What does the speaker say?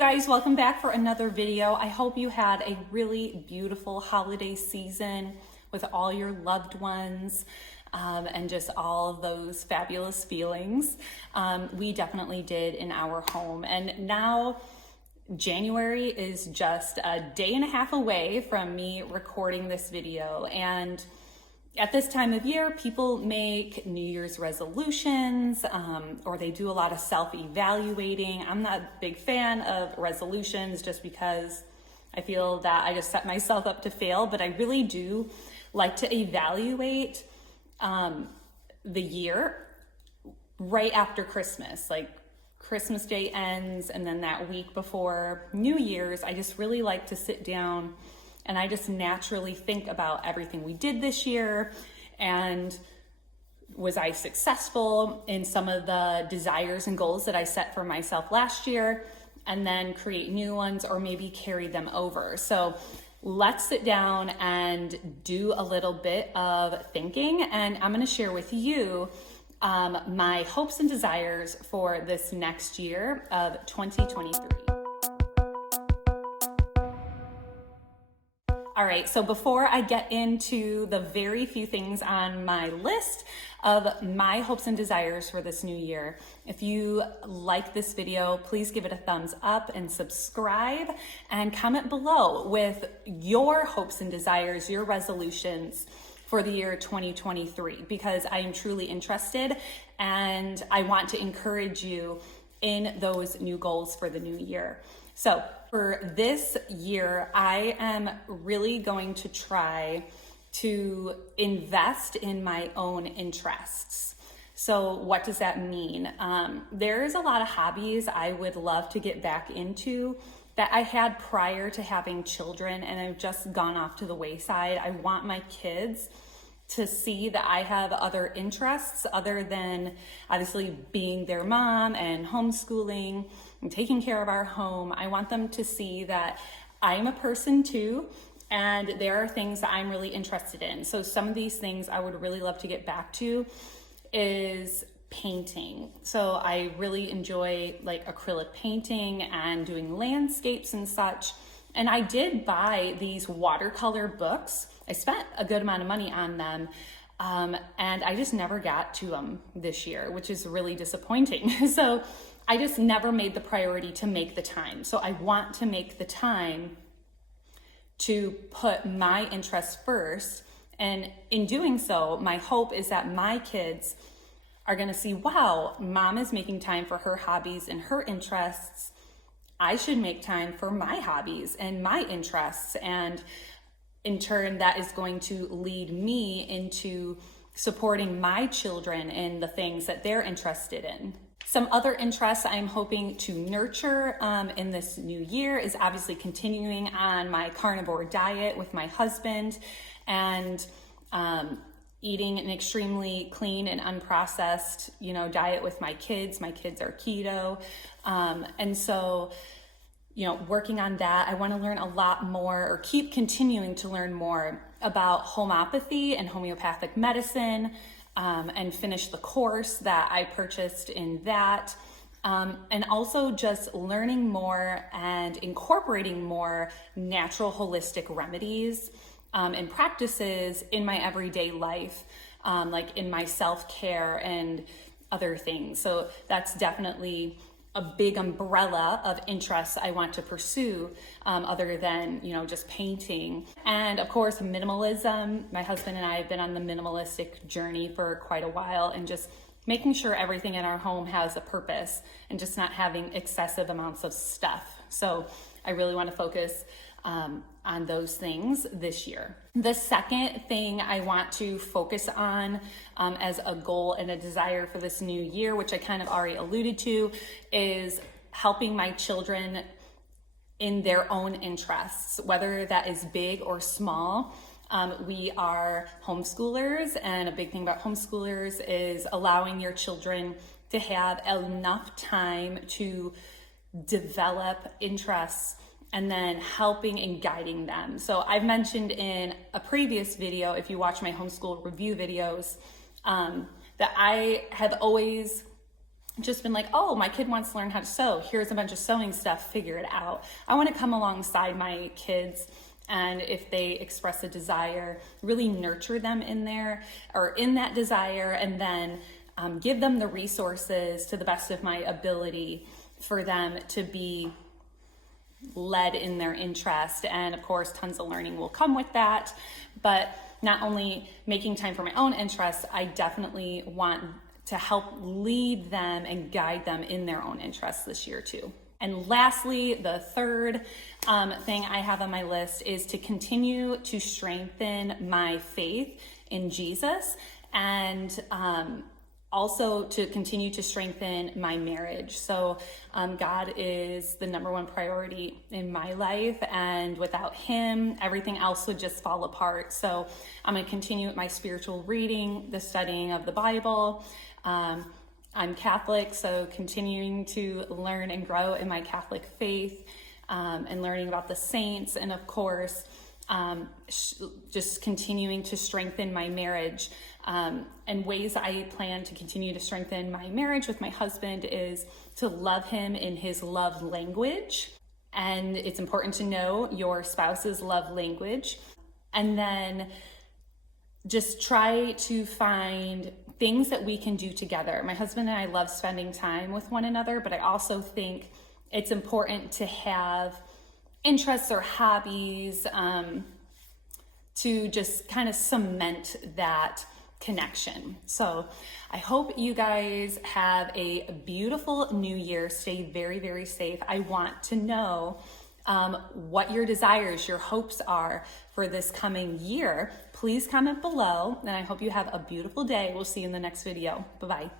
guys, welcome back for another video. I hope you had a really beautiful holiday season with all your loved ones and just all of those fabulous feelings. We definitely did in our home. And now January is just a day and a half away from me recording this video. And at this time of year, people make New Year's resolutions, or they do a lot of self-evaluating. I'm not a big fan of resolutions just because I feel that I just set myself up to fail, but I really do like to evaluate the year right after Christmas. Like Christmas Day ends, and then that week before New Year's, I just really like to sit down and I just naturally think about everything we did this year, and was I successful in some of the desires and goals that I set for myself last year, and then create new ones or maybe carry them over. So let's sit down and do a little bit of thinking, and I'm going to share with you my hopes and desires for this next year of 2023. All right, so before I get into the very few things on my list of my hopes and desires for this new year, if you like this video, please give it a thumbs up and subscribe, and comment below with your hopes and desires, your resolutions for the year 2023, because I am truly interested and I want to encourage you in those new goals for the new year. So for this year, I am really going to try to invest in my own interests. So what does that mean? There's a lot of hobbies I would love to get back into that I had prior to having children, and I've just gone off to the wayside. I want my kids to see that I have other interests other than obviously being their mom and homeschooling and taking care of our home. I want them to see that I'm a person too, and there are things that I'm really interested in. So some of these things I would really love to get back to is painting. So I really enjoy like acrylic painting and doing landscapes and such. And I did buy these watercolor books. I spent a good amount of money on them, and I just never got to them this year, which is really disappointing. So I just never made the priority to make the time. So I want to make the time to put my interests first. And in doing so, my hope is that my kids are going to see, wow, mom is making time for her hobbies and her interests. I should make time for my hobbies and my interests. And in turn, that is going to lead me into supporting my children in the things that they're interested in. Some other interests I'm hoping to nurture in this new year is obviously continuing on my carnivore diet with my husband, and eating an extremely clean and unprocessed, diet with my kids. My kids are keto. And so, working on that. I want to learn a lot more, or keep continuing to learn more about homeopathy and homeopathic medicine, and finish the course that I purchased in that. And also just learning more and incorporating more natural holistic remedies and practices in my everyday life, like in my self-care and other things. So that's definitely a big umbrella of interests I want to pursue, other than, just painting. And of course, minimalism. My husband and I have been on the minimalistic journey for quite a while, and just making sure everything in our home has a purpose and just not having excessive amounts of stuff. So I really want to focus on those things this year. The second thing I want to focus on as a goal and a desire for this new year, which I kind of already alluded to, is helping my children in their own interests, whether that is big or small. We are homeschoolers, and a big thing about homeschoolers is allowing your children to have enough time to develop interests and then helping and guiding them. So I've mentioned in a previous video, if you watch my homeschool review videos, that I have always just been like, oh, my kid wants to learn how to sew. Here's a bunch of sewing stuff, figure it out. I want to come alongside my kids, and if they express a desire, really nurture them in there or in that desire, and then give them the resources to the best of my ability for them to be led in their interest. And of course, tons of learning will come with that. But not only making time for my own interests, I definitely want to help lead them and guide them in their own interests this year too. And lastly, the third thing I have on my list is to continue to strengthen my faith in Jesus, and also to continue to strengthen my marriage. So God is the number one priority in my life, and without him, everything else would just fall apart. So I'm going to continue with my spiritual reading, the studying of the Bible. I'm Catholic, so continuing to learn and grow in my Catholic faith, and learning about the saints, and of course, just continuing to strengthen my marriage. And ways I plan to continue to strengthen my marriage with my husband is to love him in his love language. And it's important to know your spouse's love language. And then just try to find things that we can do together. My husband and I love spending time with one another, but I also think it's important to have interests or hobbies to just kind of cement that connection. So I hope you guys have a beautiful new year. Stay very, very safe. I want to know what your desires, your hopes are for this coming year. Please comment below, and I hope you have a beautiful day. We'll see you in the next video. Bye-bye.